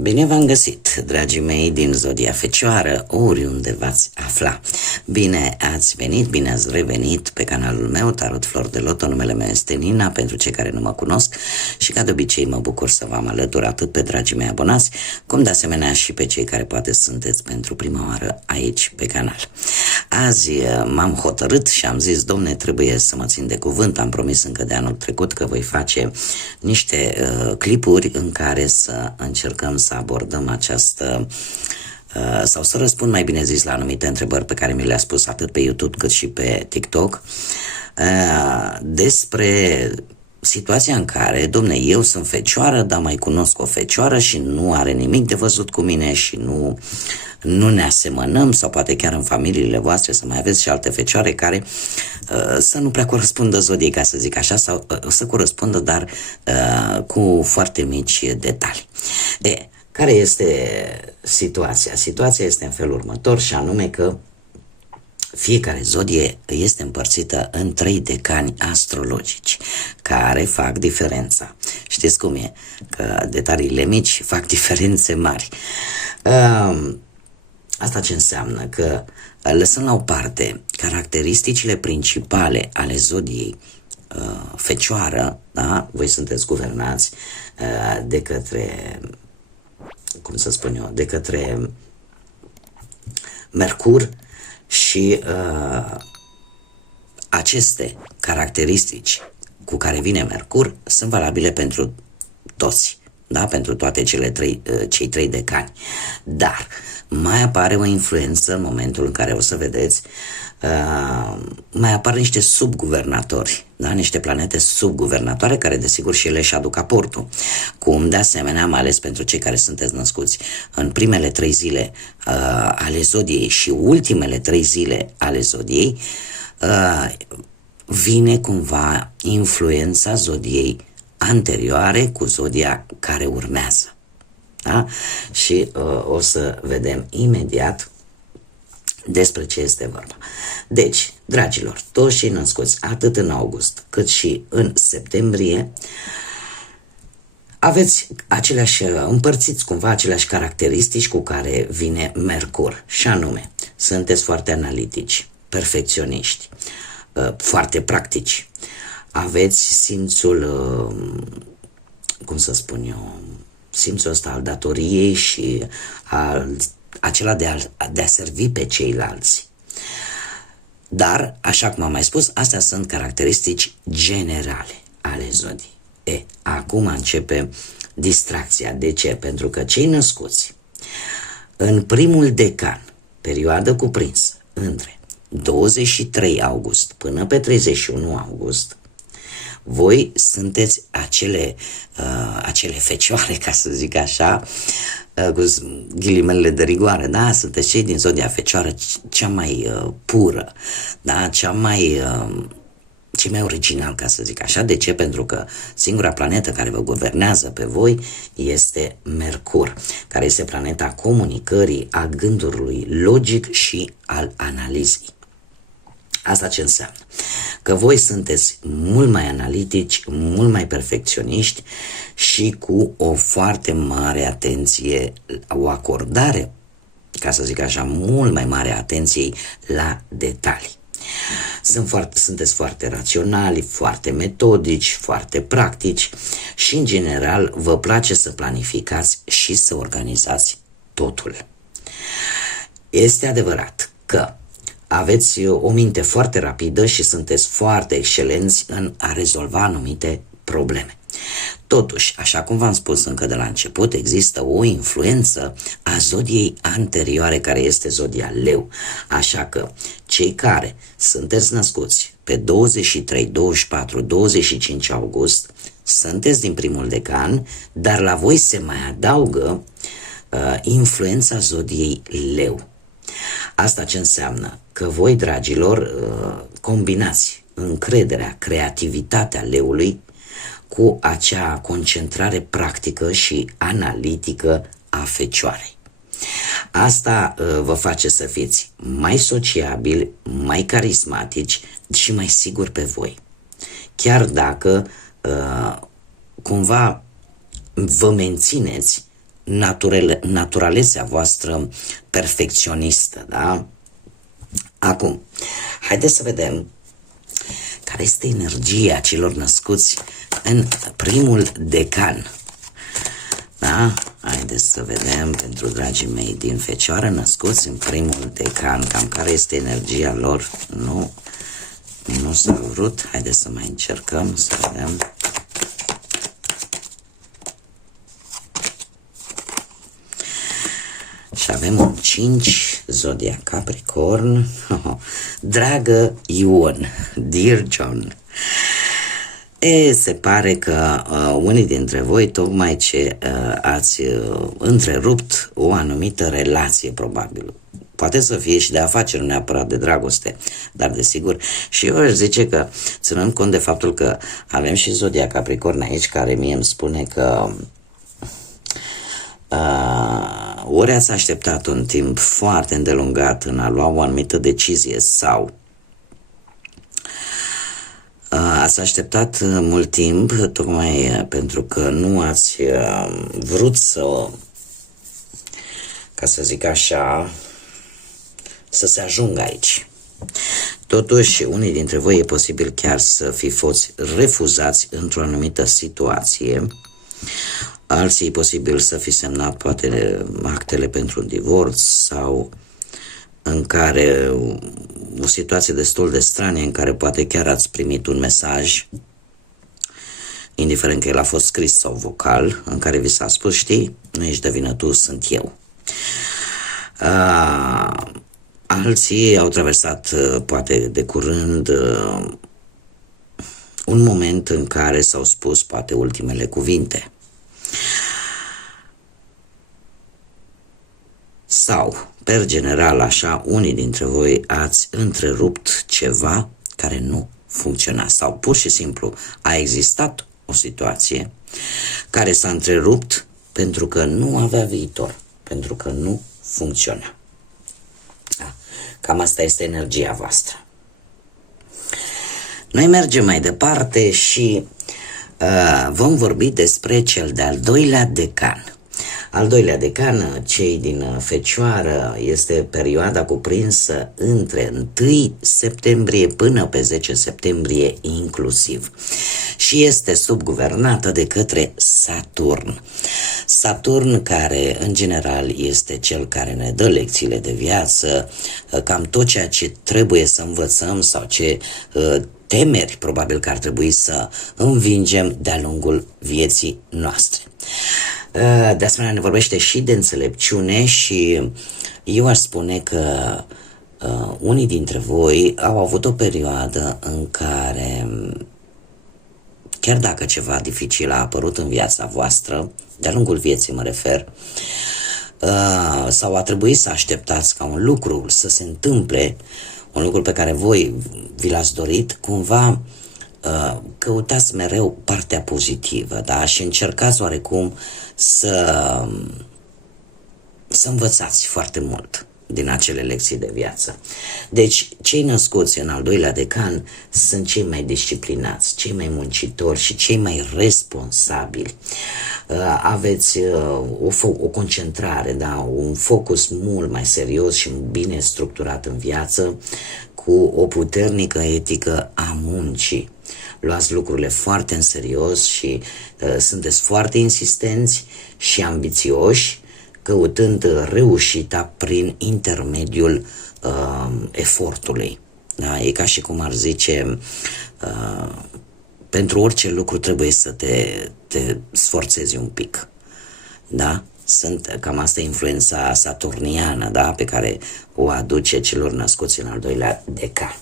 Bine v-am găsit, dragii mei din Zodia Fecioară, oriunde v-ați afla. Bine ați venit, bine ați revenit pe canalul meu, Tarot Flor de Loto. Numele meu este Nina, pentru cei care nu mă cunosc, și ca de obicei mă bucur să v-am alătur atât pe dragii mei abonați, cum de asemenea și pe cei care poate sunteți pentru prima oară aici pe canal. Azi m-am hotărât și am zis, domne, trebuie să mă țin de cuvânt. Am promis încă de anul trecut că voi face niște clipuri în care să încercăm să abordăm această sau să răspund, mai bine zis, la anumite întrebări pe care mi le-a spus atât pe YouTube cât și pe TikTok despre situația în care, domne, eu sunt fecioară, dar mai cunosc o fecioară și nu are nimic de văzut cu mine și nu ne asemănăm, sau poate chiar în familiile voastre să mai aveți și alte fecioare care să nu prea corespundă zodiei, ca să zic așa, sau să corespundă, dar cu foarte mici detalii. Care este situația? Situația este în felul următor, și anume că fiecare zodie este împărțită în 3 decani astrologici care fac diferența. Știți cum e? Că detaliile mici fac diferențe mari. Asta ce înseamnă? Că lăsând la o parte caracteristicile principale ale zodiei fecioară, da? Voi sunteți guvernați de către, cum să spun eu, de către Mercur și aceste caracteristici cu care vine Mercur sunt valabile pentru toți, da? Pentru toate cei 3 decani. Dar mai apare o influență în momentul în care o să vedeți, mai apar niște subguvernatori, da? Niște planete subguvernatoare care desigur și ele își aduc aportul. Cum de asemenea, mai ales pentru cei care sunteți născuți în primele 3 zile ale zodiei și ultimele 3 zile ale zodiei, vine cumva influența zodiei anterioare cu zodia care urmează. Da? Și o să vedem imediat despre ce este vorba. Deci, dragilor, toți cei născuți atât în august cât și în septembrie aveți împărțiți cumva aceleași caracteristici cu care vine Mercur, și anume, sunteți foarte analitici, perfecționiști, foarte practici, aveți simțul, cum să spun eu, simțul ăsta al datoriei și acela de a servi pe ceilalți. Dar, așa cum am mai spus, astea sunt caracteristici generale ale zodiei. Acum începe distracția. De ce? Pentru că cei născuți în primul decan, perioadă cuprinsă între 23 august până pe 31 august, voi sunteți acele fecioare, ca să zic așa, cu ghilimele de rigoare, da? Sunteți cei din zodia fecioară cea mai pură, da? Cei mai original, ca să zic așa. De ce? Pentru că singura planetă care vă guvernează pe voi este Mercur, care este planeta comunicării, a gândului logic și al analizei. Asta ce înseamnă? Că voi sunteți mult mai analitici, mult mai perfecționiști și cu o foarte mare atenție, o acordare, ca să zic așa, mult mai mare atenției la detalii. Sunteți foarte raționali, foarte metodici, foarte practici și, în general, vă place să planificați și să organizați totul. Este adevărat că aveți o minte foarte rapidă și sunteți foarte excelenți în a rezolva anumite probleme. Totuși, așa cum v-am spus încă de la început, există o influență a zodiei anterioare, care este zodia Leu. Așa că cei care sunteți născuți pe 23, 24, 25 august sunteți din primul decan, dar la voi se mai adaugă influența zodiei Leu. Asta ce înseamnă? Că voi, dragilor, combinați încrederea, creativitatea leului cu acea concentrare practică și analitică a fecioarei. Asta vă face să fiți mai sociabili, mai carismatici și mai siguri pe voi. Chiar dacă cumva vă mențineți naturalesea voastră perfecționistă, da? Acum, haideți să vedem care este energia celor născuți în primul decan. Da? Haideți să vedem pentru dragii mei din Fecioară născuți în primul decan, cam care este energia lor. Nu s-a vrut. Haideți să mai încercăm să vedem. Și avem un 5, zodia Capricorn. Dragă Ion, dear John, se pare că unii dintre voi tocmai ce ați întrerupt o anumită relație, probabil. Poate să fie și de afaceri, nu neapărat de dragoste, dar desigur. Și eu aș zice că, ținând cont de faptul că avem și zodia Capricorn aici, care mie îmi spune că ori ați așteptat un timp foarte îndelungat în a lua o anumită decizie sau ați așteptat mult timp tocmai pentru că nu ați vrut să, ca să zic așa, să se ajungă aici. Totuși, unii dintre voi e posibil chiar să fi fost refuzați într-o anumită situație. Alții e posibil să fi semnat poate actele pentru un divorț sau în care o situație destul de stranie în care poate chiar ați primit un mesaj, indiferent că el a fost scris sau vocal, în care vi s-a spus, știi, nu ești de vină tu, sunt eu. Alții au traversat poate de curând un moment în care s-au spus poate ultimele cuvinte. Sau, per general, așa, unii dintre voi ați întrerupt ceva care nu funcționa sau pur și simplu a existat o situație care s-a întrerupt pentru că nu avea viitor, pentru că nu funcționa. Da. Cam asta este energia voastră. Noi mergem mai departe și vom vorbi despre cel de-al doilea decan. Al doilea decan, cei din Fecioară, este perioada cuprinsă între 1 septembrie până pe 10 septembrie inclusiv și este subguvernată de către Saturn. Saturn, care în general este cel care ne dă lecțiile de viață, cam tot ceea ce trebuie să învățăm sau ce temeri probabil că ar trebui să învingem de-a lungul vieții noastre. De asemenea, ne vorbește și de înțelepciune și eu aș spune că unii dintre voi au avut o perioadă în care, chiar dacă ceva dificil a apărut în viața voastră, de-a lungul vieții mă refer, sau a trebuit să așteptați ca un lucru să se întâmple, un lucru pe care voi vi l-ați dorit, cumva căutați mereu partea pozitivă, da? Și încercați oarecum să învățați foarte mult din acele lecții de viață. Deci, cei născuți în al doilea decan sunt cei mai disciplinați, cei mai muncitori și cei mai responsabili. Aveți o concentrare, da? Un focus mult mai serios și bine structurat în viață, cu o puternică etică a muncii. Luați lucrurile foarte în serios și sunteți foarte insistenți și ambițioși, căutând reușita prin intermediul efortului. Da? E ca și cum ar zice, pentru orice lucru trebuie să te sforțezi un pic. Da? Cam asta e influența saturniană, da? Pe care o aduce celor născuți în al doilea decan.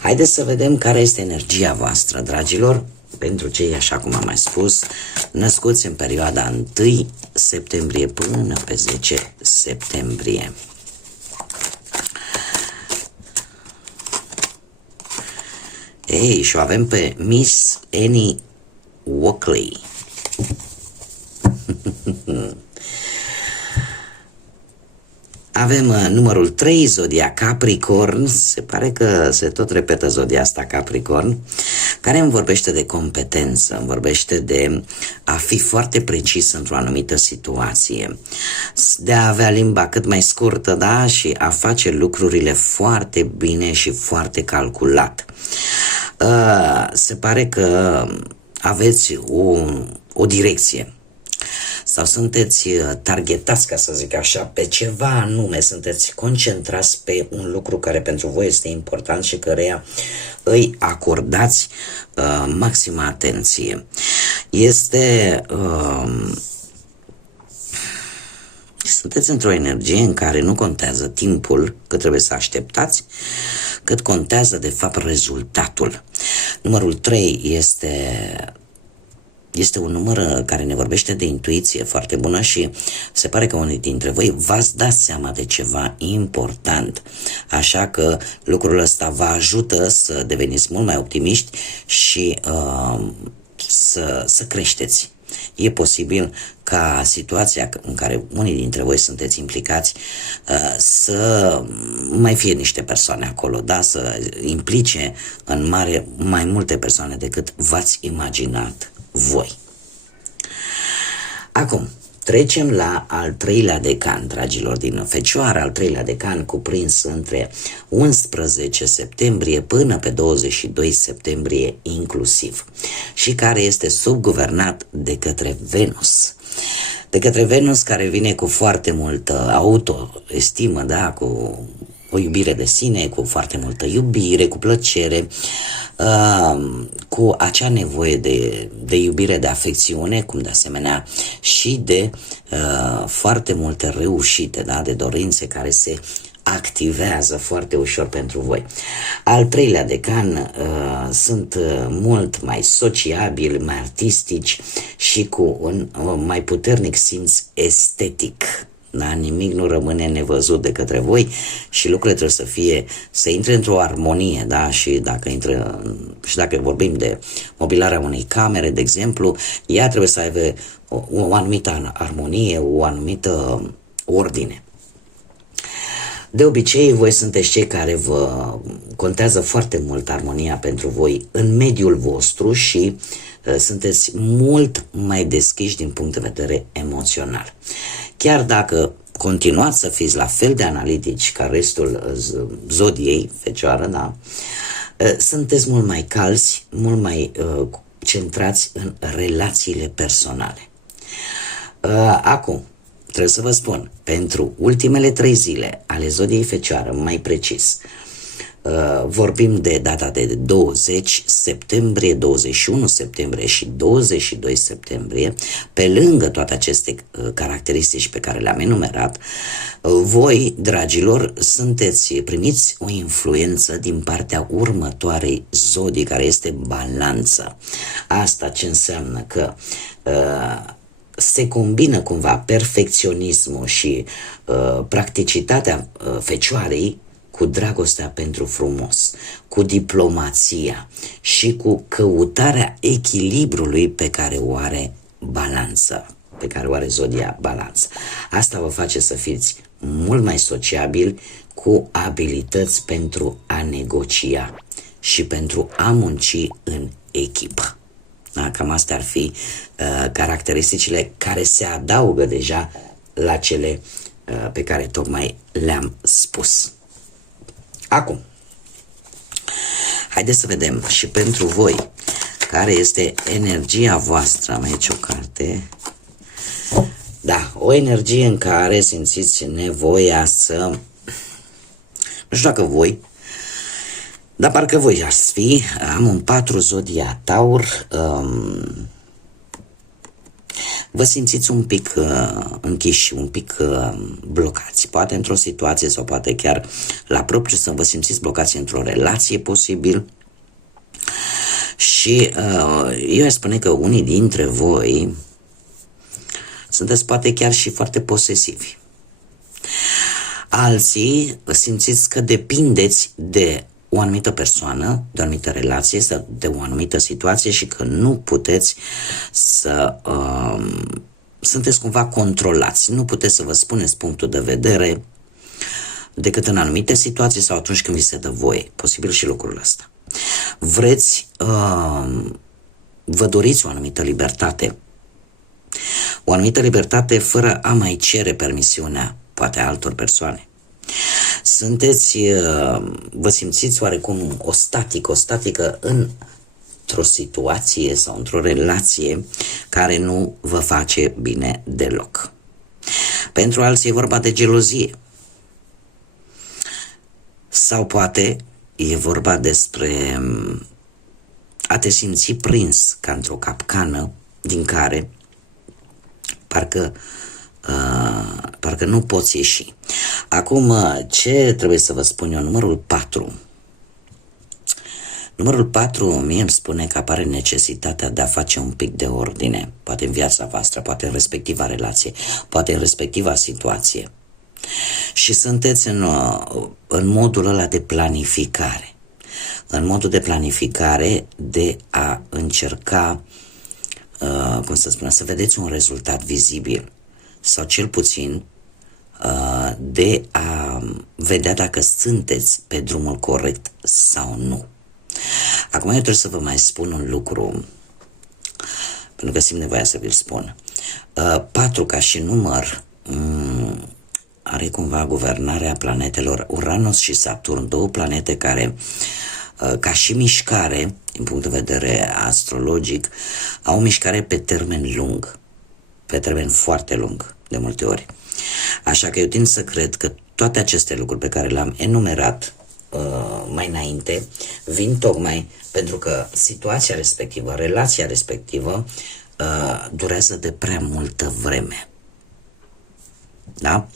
Haideți să vedem care este energia voastră, dragilor, pentru cei, așa cum am mai spus, născuți în perioada 1 septembrie până pe 10 septembrie. Ei, și o avem pe Miss Annie Walkley. Avem numărul 3, zodia Capricorn. Se pare că se tot repetă zodia asta Capricorn. care îmi vorbește de competență, îmi vorbește de a fi foarte precis într-o anumită situație, de a avea limba cât mai scurtă, da, și a face lucrurile foarte bine și foarte calculat. Se pare că aveți o direcție sau sunteți targetați, ca să zic așa, pe ceva anume, sunteți concentrați pe un lucru care pentru voi este important și căreia îi acordați maximă atenție. Sunteți într-o energie în care nu contează timpul cât trebuie să așteptați, cât contează de fapt rezultatul. Numărul 3 este un număr care ne vorbește de intuiție foarte bună și se pare că unii dintre voi v-ați dat seama de ceva important. Așa că lucrul ăsta vă ajută să deveniți mult mai optimiști și să creșteți. E posibil ca situația în care unii dintre voi sunteți implicați să mai fie niște persoane acolo, da? Să implice în mai multe persoane decât v-ați imaginat voi. Acum, trecem la al treilea decan, dragilor din Fecioară, al treilea decan cuprins între 11 septembrie până pe 22 septembrie inclusiv și care este subguvernat de către Venus. De către Venus, care vine cu foarte multă autoestimă, da, cu o iubire de sine, cu foarte multă iubire, cu plăcere, cu acea nevoie de iubire, de afecțiune, cum de asemenea și de foarte multe reușite, da, de dorințe care se activează foarte ușor pentru voi. Al treilea decan sunt mult mai sociabili, mai artistici și cu un mai puternic simț estetic. Da, nimic nu rămâne nevăzut de către voi și lucrurile trebuie să intre într-o armonie, da? Și dacă vorbim de mobilarea unei camere, de exemplu, ea trebuie să aibă o anumită armonie, o anumită ordine. De obicei, voi sunteți cei care vă contează foarte mult armonia pentru voi în mediul vostru și sunteți mult mai deschiși din punct de vedere emoțional. Chiar dacă continuați să fiți la fel de analitici ca restul zodiei Fecioară, da? Sunteți mult mai calzi, mult mai centrați în relațiile personale. Acum, trebuie să vă spun, pentru ultimele 3 zile ale zodiei Fecioară, mai precis, vorbim de data de 20 septembrie, 21 septembrie și 22 septembrie, pe lângă toate aceste caracteristici pe care le-am enumerat, voi, dragilor, primiți o influență din partea următoarei zodii, care este Balanța. Asta ce înseamnă? Că se combină cumva perfecționismul și practicitatea Fecioarei cu dragostea pentru frumos, cu diplomația și cu căutarea echilibrului pe care o are Balanța, pe care o are zodia Balanță. Asta vă face să fiți mult mai sociabili, cu abilități pentru a negocia și pentru a munci în echipă. Da? Cam astea ar fi caracteristicile care se adaugă deja la cele pe care tocmai le-am spus. Acum, haideți să vedem și pentru voi care este energia voastră. Am aici o carte. Da, o energie în care simțiți nevoia să... Nu știu dacă voi, dar parcă voi ați fi. Am un 4 zodia Taur. Vă simțiți un pic închiși, un pic blocați, poate într-o situație sau poate chiar la propriu să vă simțiți blocați într-o relație posibil. Și eu aș spune că unii dintre voi sunteți poate chiar și foarte posesivi. Alții simțiți că depindeți de o anumită persoană, de o anumită relație sau de o anumită situație și că nu puteți să... sunteți cumva controlați. Nu puteți să vă spuneți punctul de vedere decât în anumite situații sau atunci când vi se dă voie. Posibil și lucrul ăsta. Vreți, vă doriți o anumită libertate. O anumită libertate fără a mai cere permisiunea, poate, altor persoane. Vă simțiți oarecum o statică într-o situație sau într-o relație care nu vă face bine deloc. Pentru alții e vorba de gelozie. Sau poate e vorba despre a te simți prins ca într-o capcană din care parcă nu poți ieși. Acum, ce trebuie să vă spun eu? Numărul 4. Numărul 4 mie îmi spune că apare necesitatea de a face un pic de ordine, poate în viața voastră, poate în respectiva relație, poate în respectiva situație. Și sunteți în modul ăla de planificare. În modul de planificare de a încerca, să vedeți un rezultat vizibil sau cel puțin de a vedea dacă sunteți pe drumul corect sau nu. Acum eu trebuie să vă mai spun un lucru, pentru că simt nevoia să vi-l spun. 4 ca și număr are cumva guvernarea planetelor Uranus și Saturn, două planete care, ca și mișcare, din punct de vedere astrologic, au o mișcare pe termen lung, pe termen foarte lung, de multe ori. Așa că eu tind să cred că toate aceste lucruri pe care le-am enumerat mai înainte vin tocmai pentru că situația respectivă, relația respectivă durează de prea multă vreme. Da?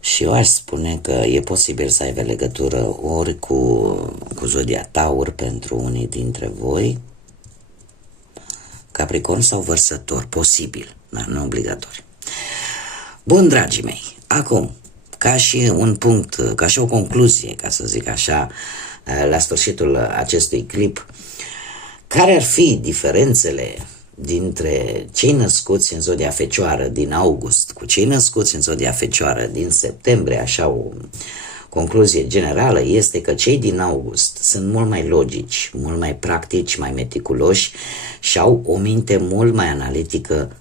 Și eu aș spune că e posibil să aibă legătură ori cu zodia Taur pentru unii dintre voi, Capricorn sau Vărsător, posibil, dar nu obligatoriu. Bun, dragii mei, acum, ca și un punct, ca și o concluzie, ca să zic așa, la sfârșitul acestui clip, care ar fi diferențele dintre cei născuți în zodia Fecioară din august cu cei născuți în zodia Fecioară din septembrie? Așa o concluzie generală este că cei din august sunt mult mai logici, mult mai practici, mai meticuloși și au o minte mult mai analitică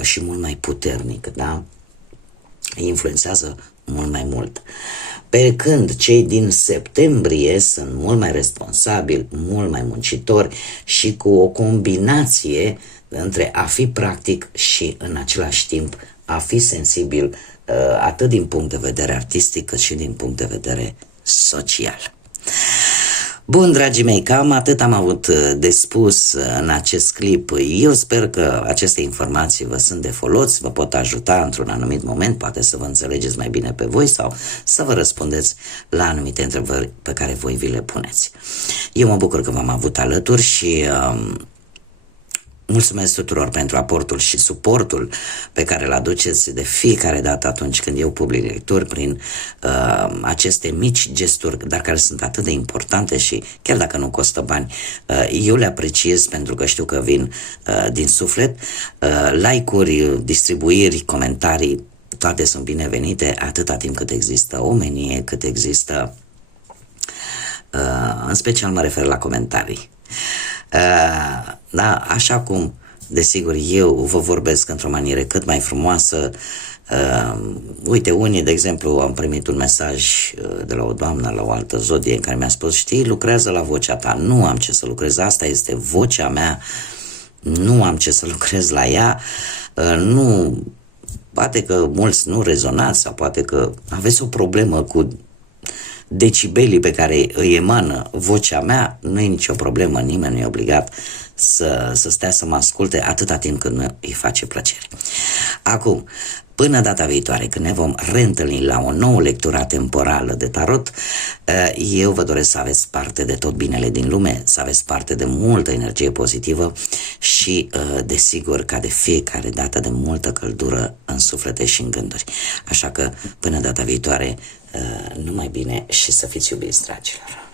și mult mai puternică, da? Îi influențează mult mai mult. Pe când cei din septembrie sunt mult mai responsabili, mult mai muncitori și cu o combinație între a fi practic și în același timp a fi sensibil atât din punct de vedere artistic cât și din punct de vedere social. Bun, dragii mei, cam atât am avut de spus în acest clip. Eu sper că aceste informații vă sunt de folos, vă pot ajuta într-un anumit moment, poate să vă înțelegeți mai bine pe voi sau să vă răspundeți la anumite întrebări pe care voi vi le puneți. Eu mă bucur că v-am avut alături și mulțumesc tuturor pentru aportul și suportul pe care îl aduceți de fiecare dată atunci când eu public lecturi prin aceste mici gesturi, dar care sunt atât de importante și chiar dacă nu costă bani, eu le apreciez pentru că știu că vin din suflet. Like-uri, distribuiri, comentarii, toate sunt binevenite atâta timp cât există omenie, cât există, în special mă refer la comentarii. Da, așa cum, desigur, eu vă vorbesc într-o manieră cât mai frumoasă. Uite, unii, de exemplu, am primit un mesaj de la o doamnă la o altă zodie în care mi-a spus: știi, lucrează la vocea ta. Nu am ce să lucrez, asta este vocea mea, nu am ce să lucrez la ea. Nu, poate că mulți nu rezonați sau poate că aveți o problemă cu decibelii pe care îi emană vocea mea. Nu e nicio problemă, nimeni nu e obligat să stea să mă asculte atâta timp când îi face plăcere. Acum, până data viitoare, când ne vom reîntâlni la o nouă lectură temporală de tarot, eu vă doresc să aveți parte de tot binele din lume, să aveți parte de multă energie pozitivă și, desigur, ca de fiecare dată, de multă căldură în suflete și în gânduri. Așa că, până data viitoare, numai bine și să fiți iubiți, dragilor!